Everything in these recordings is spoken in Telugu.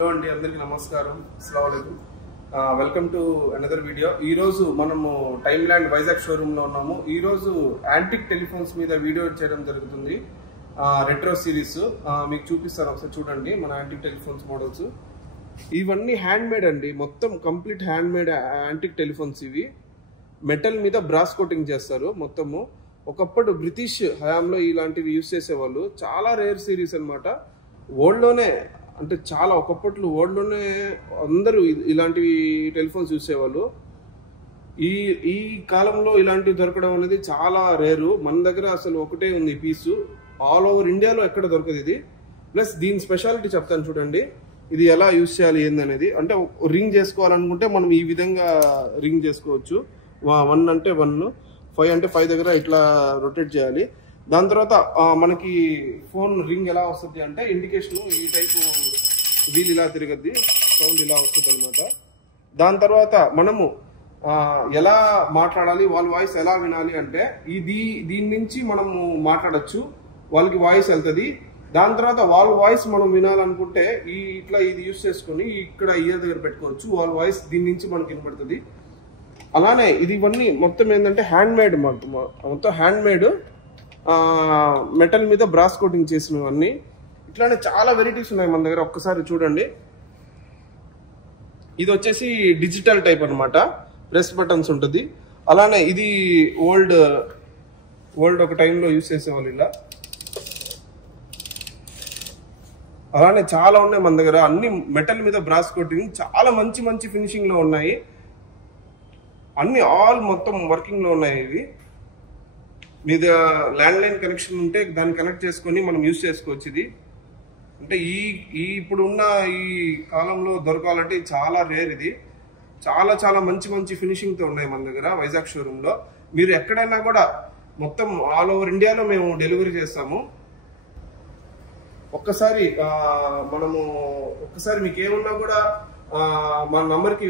హలో అండి, అందరికీ నమస్కారం. అస్సలాము అలైకుం. Welcome to another video. ఈ రోజు మనము టైమ్ ల్యాండ్ వైజాగ్ షోరూమ్ లో ఉన్నాము. ఈ రోజు యాంటిక్ టెలిఫోన్స్ మీద వీడియో చేయడం జరుగుతుంది. రెట్రో సిరీస్ మీకు చూపిస్తాను, ఒకసారి చూడండి. మన యాంటిక్ టెలిఫోన్స్ మోడల్స్ ఇవన్నీ హ్యాండ్ మేడ్ అండి, మొత్తం complete hand made antique telephones. ఇవి మెటల్ మీద బ్రాస్ కోటింగ్ చేస్తారు మొత్తము. ఒకప్పుడు బ్రిటిష్ హయాంలో ఇలాంటివి యూజ్ చేసేవాళ్ళు. చాలా రేర్ సిరీస్ అనమాట. వరల్డ్లోనే అంటే చాలా ఒకప్పట్లో వరల్డ్లోనే అందరూ ఇలాంటివి టెలిఫోన్స్ చూసేవాళ్ళు. ఈ కాలంలో ఇలాంటివి దొరకడం అనేది చాలా రేరు. మన దగ్గర అసలు ఒకటే ఉంది పీసు. ఆల్ ఓవర్ ఇండియాలో ఎక్కడ దొరకదు ఇది. ప్లస్ దీని స్పెషాలిటీ చెప్తాను చూడండి. ఇది ఎలా యూజ్ చేయాలి ఏందనేది. అంటే రింగ్ చేసుకోవాలనుకుంటే మనం ఈ విధంగా రింగ్ చేసుకోవచ్చు. 1 అంటే 1, 5 అంటే 5 దగ్గర ఇట్లా రొటేట్ చేయాలి. దాని తర్వాత మనకి ఫోన్ రింగ్ ఎలా వస్తుంది అంటే ఇండికేషన్ ఈ టైపు వీల్ ఇలా తిరగద్ది, సౌండ్ ఇలా వస్తుంది అనమాట. దాని తర్వాత మనము ఎలా మాట్లాడాలి, వాళ్ళ వాయిస్ ఎలా వినాలి అంటే దీని నుంచి మనము మాట్లాడచ్చు, వాళ్ళకి వాయిస్ వెళ్తుంది. దాని తర్వాత వాళ్ళ వాయిస్ మనం వినాలనుకుంటే ఇట్లా ఇది యూస్ చేసుకొని ఇక్కడ ఇయర్ దగ్గర పెట్టుకోవచ్చు. వాళ్ళ వాయిస్ దీని నుంచి మనకి వినపడుతుంది. అలానే ఇవన్నీ మొత్తం ఏంటంటే హ్యాండ్ మేడ్, మొత్తం హ్యాండ్ మేడ్ మెటల్ మీద బ్రాస్ కోటింగ్ చేసినవన్నీ. ఇట్లానే చాలా వెరైటీస్ ఉన్నాయి మన దగ్గర. ఒక్కసారి చూడండి. ఇది వచ్చేసి డిజిటల్ టైప్ అనమాట, ప్రెస్ బటన్స్ ఉంటుంది. అలానే ఇది ఓల్డ్ ఒక టైంలో యూజ్ చేసేవాళ్ళు ఇలా. అలానే చాలా ఉన్నాయి మన దగ్గర. అన్ని మెటల్ మీద బ్రాస్ కోటింగ్, చాలా మంచి ఫినిషింగ్ లో ఉన్నాయి. అన్ని ఆల్ మొత్తం వర్కింగ్ లో ఉన్నాయి. ఇవి మీద ల్యాండ్ లైన్ కనెక్షన్ ఉంటే దాన్ని కనెక్ట్ చేసుకొని మనం యూజ్ చేసుకోవచ్చు. ఇది అంటే ఇప్పుడున్న ఈ కాలంలో దొరకాలంటే చాలా రేర్. ఇది చాలా మంచి ఫినిషింగ్ తో ఉన్నాయి మన దగ్గర వైజాగ్ షోరూమ్ లో. మీరు ఎక్కడైనా కూడా మొత్తం ఆల్ ఓవర్ ఇండియాలో మేము డెలివరీ చేస్తాము. ఒక్కసారి మీకు ఏమున్నా కూడా మా నంబర్కి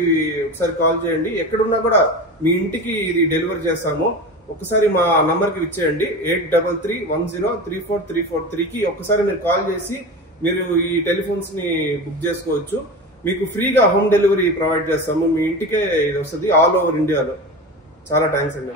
ఒకసారి కాల్ చేయండి. ఎక్కడున్నా కూడా మీ ఇంటికి ఇది డెలివరీ చేస్తాము. ఒకసారి మా నంబర్కి ఇచ్చేయండి. 8331034343కి ఒక్కసారి మీరు కాల్ చేసి మీరు ఈ టెలిఫోన్స్ ని బుక్ చేసుకోవచ్చు. మీకు ఫ్రీగా హోమ్ డెలివరీ ప్రొవైడ్ చేస్తాము. మీ ఇంటికే ఇది వస్తుంది ఆల్ ఓవర్ ఇండియాలో. చాలా థ్యాంక్స్ అండి.